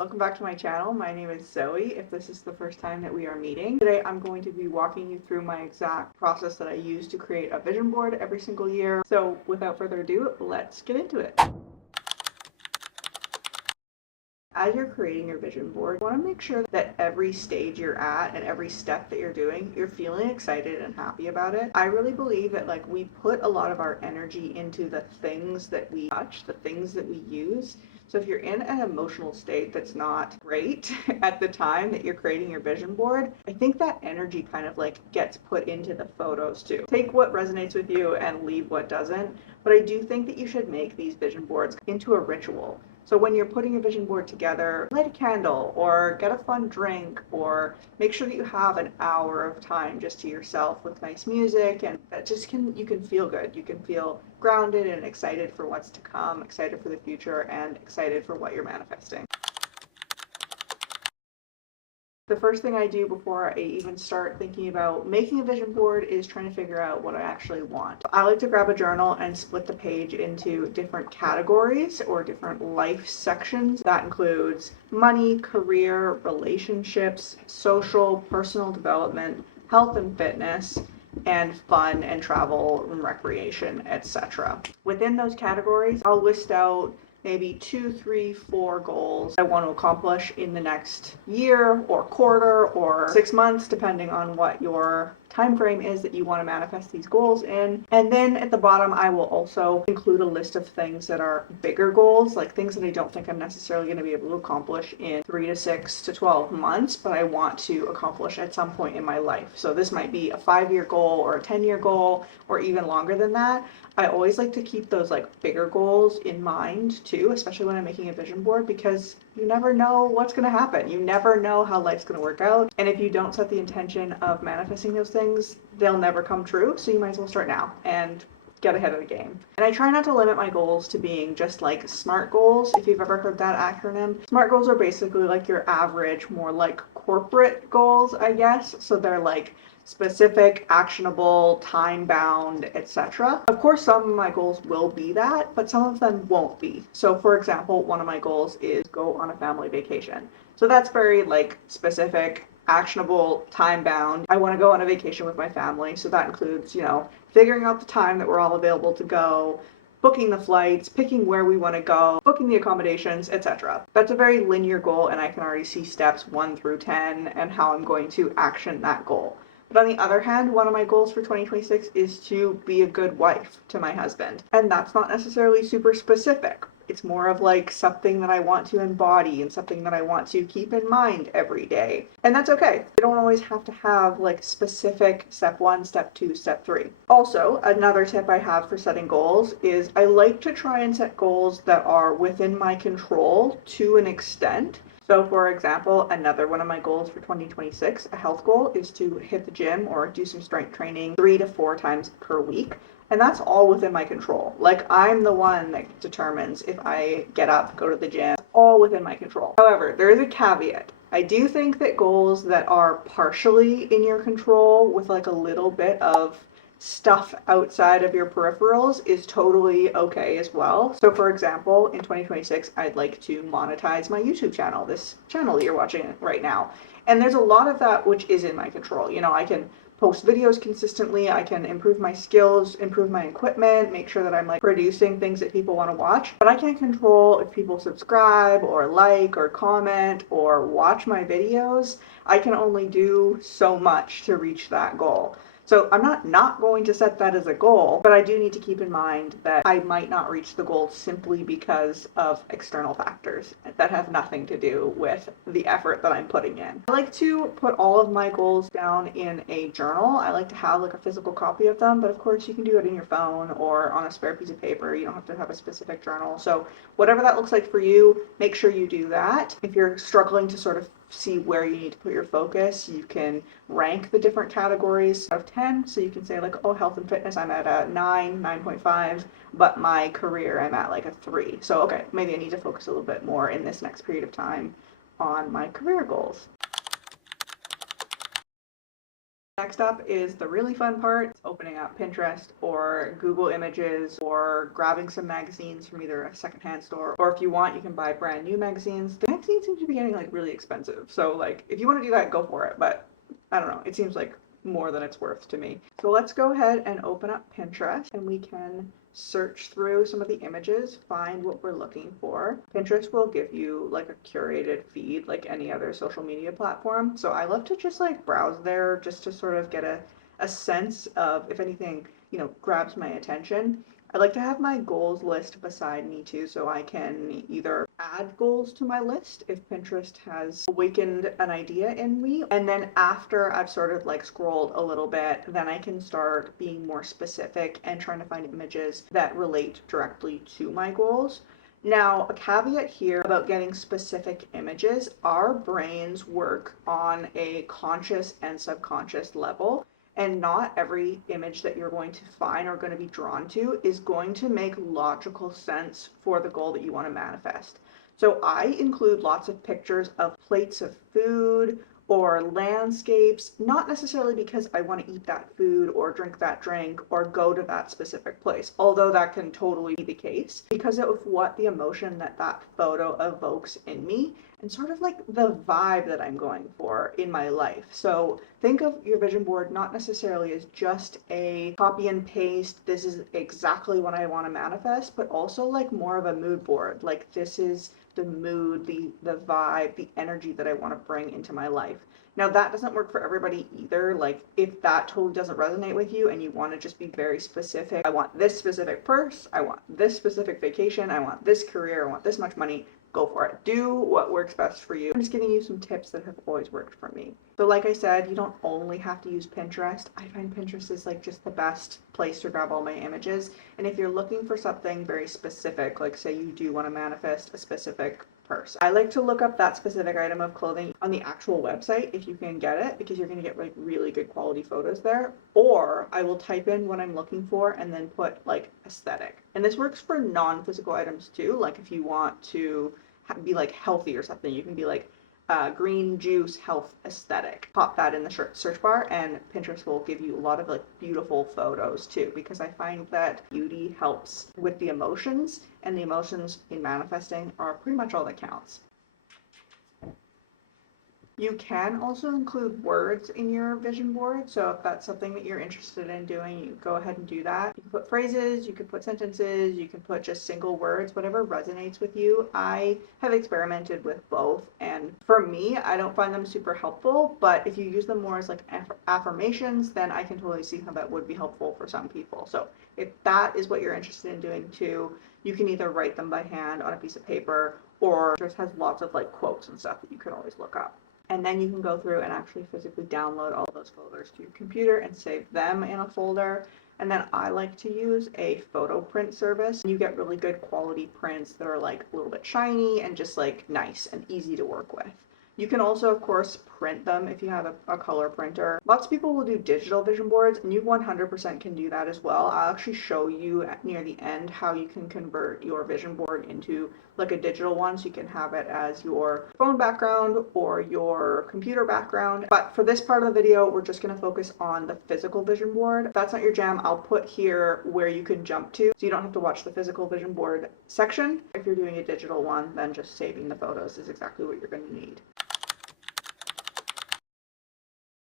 Welcome back to my channel. My name is Zoe, if this is the first time that we are meeting. Today I'm going to be walking you through my exact process that I use to create a vision board every single year. So without further ado, let's get into it. As you're creating your vision board, you want to make sure that every stage you're at and every step that you're doing, you're feeling excited and happy about it. I really believe that we put a lot of our energy into the things that we touch, the things that we use. So if you're in an emotional state that's not great at the time that you're creating your vision board, I think that energy kind of gets put into the photos too. Take what resonates with you and leave what doesn't. But I do think that you should make these vision boards into a ritual. So when you're putting a vision board together, light a candle or get a fun drink, or make sure that you have an hour of time just to yourself with nice music, and that you can feel good. You can feel grounded and excited for what's to come, excited for the future, and excited for what you're manifesting. The first thing I do before I even start thinking about making a vision board is trying to figure out what I actually want. I like to grab a journal and split the page into different categories or different life sections. That includes money, career, relationships, social, personal development, health and fitness, and fun and travel and recreation, etc. Within those categories, I'll list out maybe 2, 3, 4 goals I want to accomplish in the next year or quarter or 6 months, depending on what your time frame is that you want to manifest these goals in. And then at the bottom, I will also include a list of things that are bigger goals, like things that I don't think I'm necessarily going to be able to accomplish in 3 to 6 to 12 months, but I want to accomplish at some point in my life. So this might be a 5-year goal or a 10-year goal or even longer than that. I always like to keep those bigger goals in mind too, especially when I'm making a vision board, because you never know what's going to happen. You never know how life's going to work out. And if you don't set the intention of manifesting those things, they'll never come true. So you might as well start now and get ahead of the game. And I try not to limit my goals to being just SMART goals. If you've ever heard that acronym, SMART goals are basically your average, more corporate goals, I guess. So they're specific, actionable, time-bound, etc. Of course, some of my goals will be that, but some of them won't be. So for example, one of my goals is go on a family vacation. So that's very specific, actionable, time-bound. I want to go on a vacation with my family, so that includes, figuring out the time that we're all available to go, booking the flights, picking where we want to go, booking the accommodations, etc. That's a very linear goal, and I can already see steps 1 through 10 and how I'm going to action that goal. But on the other hand, one of my goals for 2026 is to be a good wife to my husband. And that's not necessarily super specific. It's more of something that I want to embody and something that I want to keep in mind every day. And that's okay. You don't always have to have specific step 1, step 2, step 3. Also, another tip I have for setting goals is I like to try and set goals that are within my control to an extent. So for example, another one of my goals for 2026, a health goal, is to hit the gym or do some strength training 3 to 4 times per week. And that's all within my control. I'm the one that determines if I get up, go to the gym. It's all within my control. However, there is a caveat. I do think that goals that are partially in your control with a little bit of stuff outside of your peripherals is totally okay as well. So for example, in 2026, I'd like to monetize my YouTube channel, this channel you're watching right now. And there's a lot of that which is in my control. I can post videos consistently, I can improve my skills, improve my equipment, make sure that I'm producing things that people want to watch. But I can't control if people subscribe or or comment or watch my videos. I can only do so much to reach that goal. So I'm not going to set that as a goal, but I do need to keep in mind that I might not reach the goal simply because of external factors that have nothing to do with the effort that I'm putting in. I like to put all of my goals down in a journal. I like to have a physical copy of them, but of course you can do it in your phone or on a spare piece of paper. You don't have to have a specific journal. So whatever that looks like for you, make sure you do that. If you're struggling to sort of see where you need to put your focus, you can rank the different categories out of 10. So you can say oh, health and fitness, I'm at a 9, 9.5, but my career, I'm at a 3. So okay, maybe I need to focus a little bit more in this next period of time on my career goals. Next up is the really fun part, opening up Pinterest or Google Images or grabbing some magazines from either a secondhand store, or if you want, you can buy brand new magazines. The magazines seem to be getting like really expensive. So like if you want to do that, go for it. But I don't know, it seems like more than it's worth to me. So let's go ahead and open up Pinterest and we can search through some of the images, find what we're looking for. Pinterest will give you like a curated feed like any other social media platform. So I love to just like browse there just to sort of get a sense of if anything, grabs my attention. I like to have my goals list beside me too, so I can either add goals to my list if Pinterest has awakened an idea in me. And then after I've sort of like scrolled a little bit, then I can start being more specific and trying to find images that relate directly to my goals. Now, a caveat here about getting specific images, our brains work on a conscious and subconscious level. And not every image that you're going to find or going to be drawn to is going to make logical sense for the goal that you want to manifest. So I include lots of pictures of plates of food or landscapes, not necessarily because I want to eat that food or drink that drink or go to that specific place, although that can totally be the case, because of what the emotion that that photo evokes in me and sort of like the vibe that I'm going for in my life. So think of your vision board not necessarily as just a copy and paste, this is exactly what I want to manifest, but also like more of a mood board. Like this is the mood, the vibe, the energy that I want to bring into my life. Now that doesn't work for everybody either. Like if that totally doesn't resonate with you and you want to just be very specific, I want this specific purse, I want this specific vacation, I want this career, I want this much money, go for it. Do what works best for you. I'm just giving you some tips that have always worked for me. So like I said, you don't only have to use Pinterest. I find Pinterest is like just the best place to grab all my images. And if you're looking for something very specific, like say you do want to manifest a specific purse, I like to look up that specific item of clothing on the actual website if you can get it, because you're going to get like really good quality photos there. Or I will type in what I'm looking for and then put like aesthetic. And this works for non-physical items too. Like if you want to be like healthy or something, you can be like green juice health aesthetic. Pop that in the search bar and Pinterest will give you a lot of like beautiful photos too, because I find that beauty helps with the emotions, and the emotions in manifesting are pretty much all that counts. You can also include words in your vision board, so if that's something that you're interested in doing, you go ahead and do that. You can put phrases, you can put sentences, you can put just single words, whatever resonates with you. I have experimented with both, and for me, I don't find them super helpful, but if you use them more as like affirmations, then I can totally see how that would be helpful for some people. So if that is what you're interested in doing too, you can either write them by hand on a piece of paper, or it just has lots of like quotes and stuff that you can always look up. And then you can go through and actually physically download all those folders to your computer and save them in a folder. And then I like to use a photo print service. You get really good quality prints that are like a little bit shiny and just like nice and easy to work with. You can also, of course, print them if you have a color printer. Lots of people will do digital vision boards, and you 100% can do that as well. I'll actually show you near the end how you can convert your vision board into like a digital one, so you can have it as your phone background or your computer background. But for this part of the video, we're just going to focus on the physical vision board. If that's not your jam, I'll put here where you can jump to, so you don't have to watch the physical vision board section. If you're doing a digital one, then just saving the photos is exactly what you're going to need.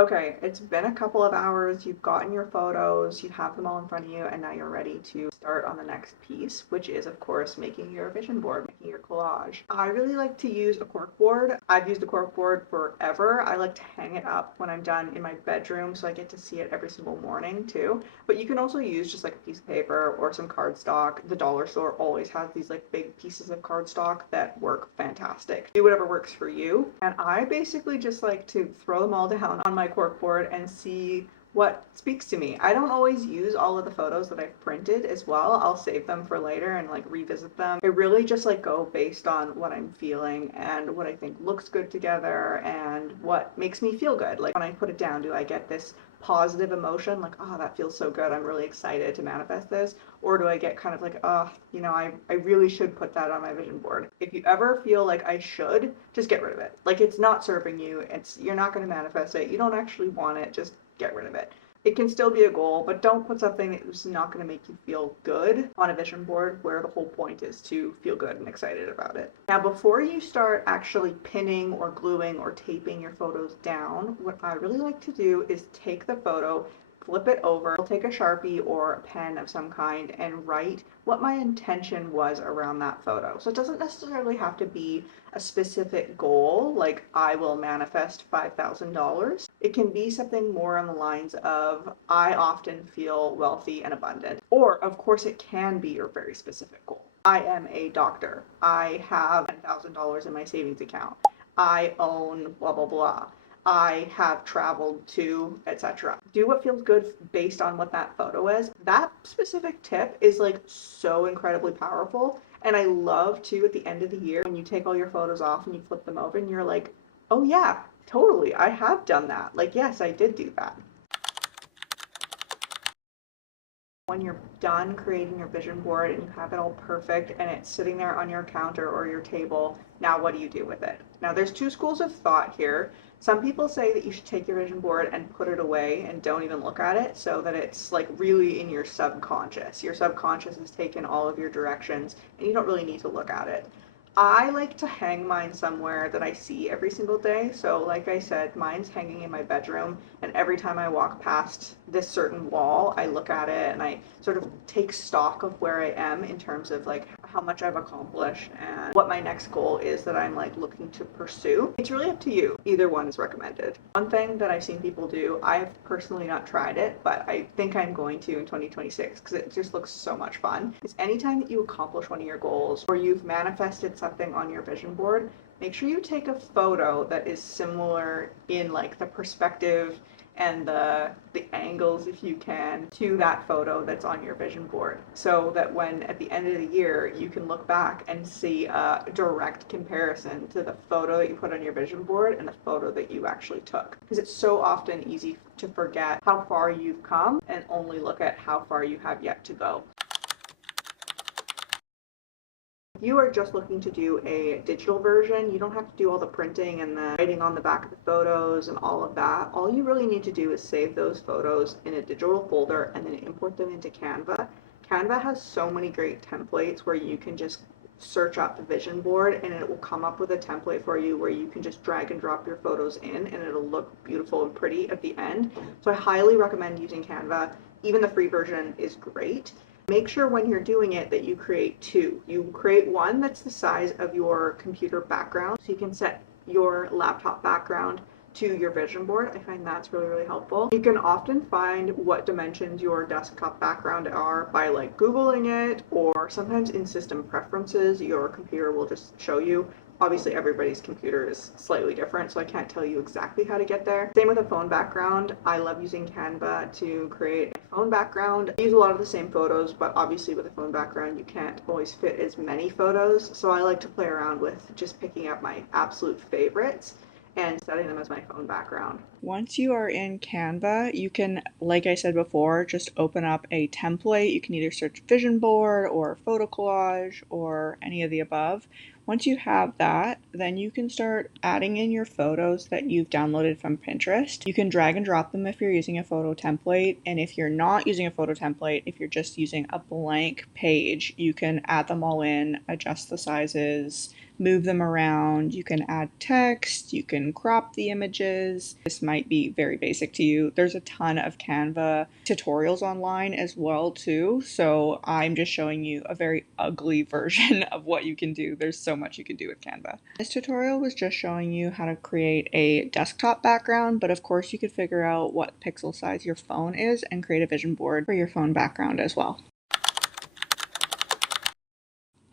Okay, it's been a couple of hours, you've gotten your photos, you have them all in front of you, and now you're ready to start on the next piece, which is, of course, making your vision board, making your collage. I really like to use a cork board. I've used a cork board forever. I like to hang it up when I'm done in my bedroom, so I get to see it every single morning, too. But you can also use just like a piece of paper or some cardstock. The dollar store always has these like big pieces of cardstock that work fantastic. Do whatever works for you. And I basically just like to throw them all down on my cork board and see what speaks to me. I don't always use all of the photos that I've printed as well. I'll save them for later and like revisit them. I really just like go based on what I'm feeling and what I think looks good together and what makes me feel good. Like when I put it down, do I get this positive emotion like, oh, that feels so good, I'm really excited to manifest this? Or do I get kind of like, oh, I really should put that on my vision board? If you ever feel like I should, just get rid of it. Like it's not serving you, you're not going to manifest it, you don't actually want it, just get rid of it. It can still be a goal, but don't put something that's not going to make you feel good on a vision board where the whole point is to feel good and excited about it. Now, before you start actually pinning or gluing or taping your photos down, what I really like to do is take the photo, flip it over, I'll take a Sharpie or a pen of some kind and write what my intention was around that photo. So it doesn't necessarily have to be a specific goal, like I will manifest $5,000. It can be something more on the lines of I often feel wealthy and abundant. Or, of course, it can be your very specific goal. I am a doctor. I have $10,000 in my savings account. I own blah, blah, blah. I have traveled to, etc. Do what feels good based on what that photo is. That specific tip is like so incredibly powerful. And I love too at the end of the year when you take all your photos off and you flip them over and you're like, oh yeah, totally, I have done that. Like, yes, I did do that. When you're done creating your vision board and you have it all perfect and it's sitting there on your counter or your table, now what do you do with it? Now there's two schools of thought here. Some people say that you should take your vision board and put it away and don't even look at it so that it's like really in your subconscious. Your subconscious has taken all of your directions and you don't really need to look at it. I like to hang mine somewhere that I see every single day. So like I said, mine's hanging in my bedroom, and every time I walk past this certain wall, I look at it and I sort of take stock of where I am in terms of like how much I've accomplished and what my next goal is that I'm like looking to pursue. It's really up to you. Either one is recommended. One thing that I've seen people do, I've personally not tried it, but I think I'm going to in 2026 because it just looks so much fun, is anytime that you accomplish one of your goals or you've manifested something on your vision board, make sure you take a photo that is similar in like the perspective and the angles, if you can, to that photo that's on your vision board, so that when at the end of the year you can look back and see a direct comparison to the photo that you put on your vision board and the photo that you actually took, because it's so often easy to forget how far you've come and only look at how far you have yet to go. If you are just looking to do a digital version, you don't have to do all the printing and the writing on the back of the photos and all of that. All you really need to do is save those photos in a digital folder and then import them into Canva. Canva has so many great templates where you can just search up the vision board and it will come up with a template for you where you can just drag and drop your photos in and it'll look beautiful and pretty at the end. So I highly recommend using Canva. Even the free version is great. Make sure when you're doing it that you create two. You create one that's the size of your computer background, so you can set your laptop background to your vision board. I find that's really, really helpful. You can often find what dimensions your desktop background are by like Googling it, or sometimes in system preferences, your computer will just show you. Obviously everybody's computer is slightly different, so I can't tell you exactly how to get there. Same with a phone background. I love using Canva to create a phone background. I use a lot of the same photos, but obviously with a phone background you can't always fit as many photos, so I like to play around with just picking up my absolute favorites and setting them as my phone background. Once you are in Canva, you can, like I said before, just open up a template. You can either search vision board or photo collage or any of the above. Once you have that, then you can start adding in your photos that you've downloaded from Pinterest. You can drag and drop them if you're using a photo template, and if you're not using a photo template, if you're just using a blank page, you can add them all in, adjust the sizes, move them around. You can add text, you can crop the images. This might be very basic to you. There's a ton of Canva tutorials online as well too, so I'm just showing you a very ugly version of what you can do. There's so much you can do with Canva. This tutorial was just showing you how to create a desktop background, but of course you could figure out what pixel size your phone is and create a vision board for your phone background as well.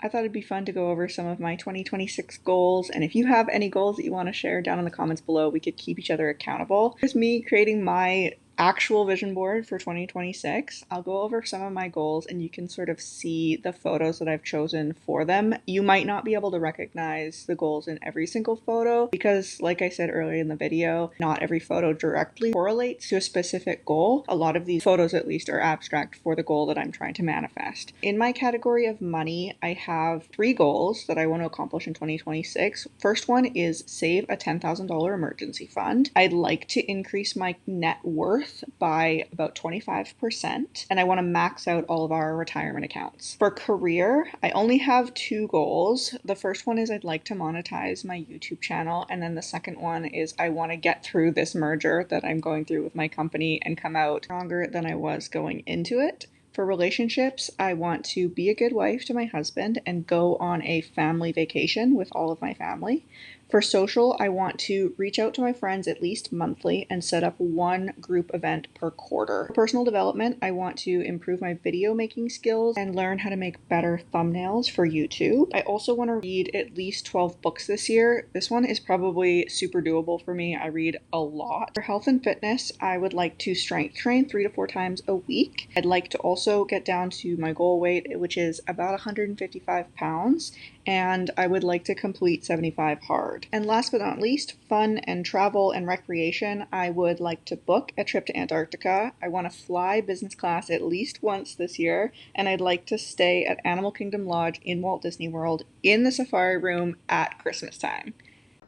I thought it'd be fun to go over some of my 2026 goals, and if you have any goals that you want to share down in the comments below, we could keep each other accountable. Here's me creating my actual vision board for 2026. I'll go over some of my goals and you can sort of see the photos that I've chosen for them. You might not be able to recognize the goals in every single photo because, like I said earlier in the video, not every photo directly correlates to a specific goal. A lot of these photos at least are abstract for the goal that I'm trying to manifest. In my category of money, I have 3 goals that I want to accomplish in 2026. First one is save a $10,000 emergency fund. I'd like to increase my net worth worth by about 25%, and I want to max out all of our retirement accounts. For career, I only have two goals. The first one is I'd like to monetize my YouTube channel, and then the second one is I want to get through this merger that I'm going through with my company and come out stronger than I was going into it. For relationships, I want to be a good wife to my husband and go on a family vacation with all of my family. For social, I want to reach out to my friends at least monthly and set up one group event per quarter. For personal development, I want to improve my video making skills and learn how to make better thumbnails for YouTube. I also want to read at least 12 books this year. This one is probably super doable for me. I read a lot. For health and fitness, I would like to strength train 3 to 4 times a week. I'd like to also get down to my goal weight, which is about 155 pounds, and I would like to complete 75 hard. And last but not least, fun and travel and recreation. I would like to book a trip to Antarctica. I want to fly business class at least once this year, and I'd like to stay at Animal Kingdom Lodge in Walt Disney World in the safari room at Christmas time.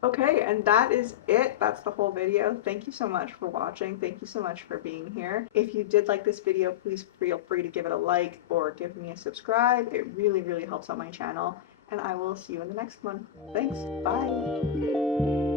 Okay, and that is it. That's the whole video. Thank you so much for watching. Thank you so much for being here. If you did like this video, please feel free to give it a like or give me a subscribe. It really, really helps out my channel. And I will see you in the next one. Thanks. Bye.